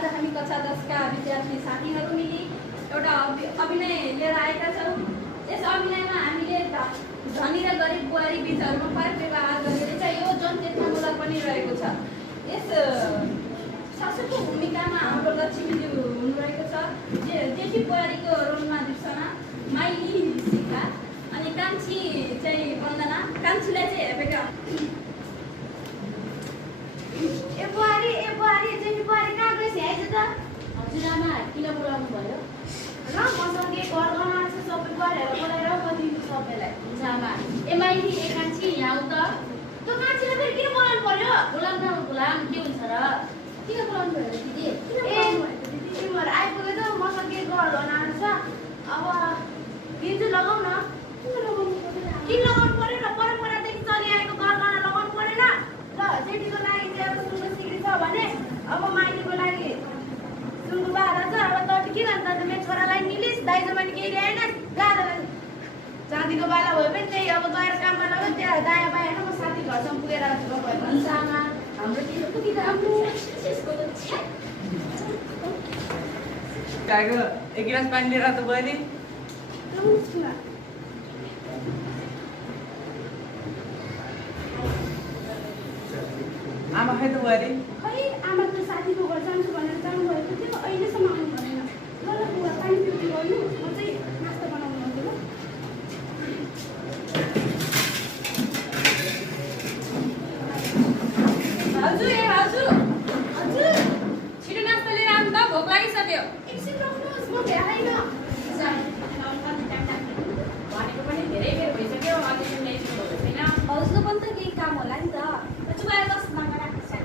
आज हामी कक्षा 10 का विद्यार्थी साथीहरू मिली एउटा अभिनय लिएर आएका छौँ। यस अभिनयमा हामीले धनी र गरिब बुहारी बीचहरूमा फरक व्यवहार गरेर चाहिँ यो जनचेतनामूलक पनि रहेको छ। यस सासूको भूमिकामा हाम्रो लक्ष्मीज्यू हुनुहुरहेको छ, जेठी बुहारीको रोलमा दिप्सना, माइली शिखा अनि कान्छी चाहिँ वन्दना। कान्छीलाई चाहिँ हेपेका ए बुहारी जेठी बुहारी कहाँ गएछ आइज त? हजुरआमा किन बोलाउनु भयो? र मसँग के घर गनाएर छ सबै गरेर बोलाएर म दिन्छु सबैलाई। हुन्छ आमा। ए माइली ए कान्छी यहाँ आऊ त। त्यो मान्छेलाई फेरि किन बोलाउनु पर्यो? बोलाउन के हुन्छ र? किन बोलाउनु भयो दिदी? तिमीहरू आइपुगे त मसँग के घर गनाएर छ। अब दिन्छु लगाउ न। किन लगाउनु पर्यो र? परम्परादेखि चलिआएको घर गहना लगाउनु परेन र जेठीको लागि चाहिँ अब सुनको सिक्री छ भने अब माइलीको लागि सुनको बाह्र छ। अब त के भन्छ त मेरो छोरालाई निलिस दाइजो पनि केही ल्याएनस् गादालाई चाँदीको बाला भयो भने त्यही अब गएर काममा लाग्यो। त्यहाँ दायाँ बायाँ म साथी घरसम्म पुगेर आउँछु। हुन्छ आमा। हाम्रो टिचर कति राम्रो। काको एक गिलास पानी लिएर त बुहारी। आमा खै त बुहारी? खै आमा त साथीको घर जान्छु भनेर जानुभएको थियो, अहिलेसम्म आउनु भएन। ल ल बुवा पानी पिउनु गर्नु, म चाहिँ नास्ता बनाउनु आउँछु। ल हजुर हजुर छिटो नास्ता लिएर आउनु त, भोक लागिसक्यो। एकछिन राख्नुहोस्, म भ्याइन। भनेको पनि धेरै बेर भइसक्यो, अझै पनि यस्तो भएको छैन। हजुर पनि त केही काम होला नि त। चुबाएर बस मागा राख्नु छैन।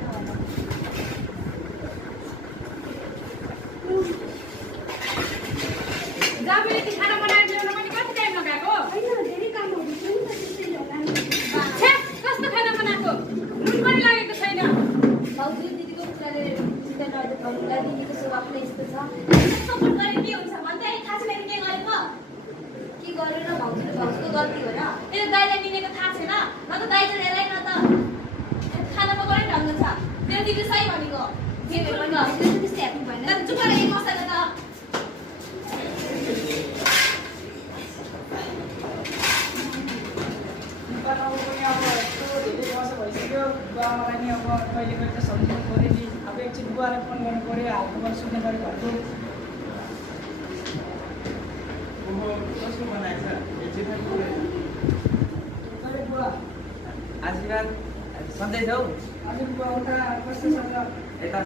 जाबुले ती खाना बनाएर ल्याउन पनि कति टाइम लगाएको? होइन धेरै कामहरू छ नि त, त्यसैले होला नि। छ्या, कस्तो खाना बनाएको? नुन पनि लागेको छैन। भाउजू दिदीको कुराले चिन्ता नगर्नुहोला, दिदीको स्वभाव नै यस्तो छ। सपोर्ट गरे के हुन्छ भन्दै थाहा छैन के गरेको? के गर्यो र भाउजूले भाउजूको गल्ती हो र? ए दाइले मिलेको थाहा छैन, न त दाइले हेर्दैन न त खाना पकाउने ढङ्ग छ। त्यो दिदी सही भनेको। जे भए पनि भाउजूले त त्यस्तै ह्याप्पी भएन। तर चुप गरेर एक मसँग त बनाउनु पनि अब यस्तो धेरै वर्ष भइसक्यो। बुवाआमालाई नि अब कहिले कहिले त सम्झिनु पऱ्यो नि। अब एकछिन बुवालाई फोन गर्नु पऱ्यो, हालखबर सुन्नु पऱ्यो घरको। कसको बनाएको छ? बुवा आशीर्वाद सधैँ छौ? हजुर बुवा उता कस्तो छ त? यता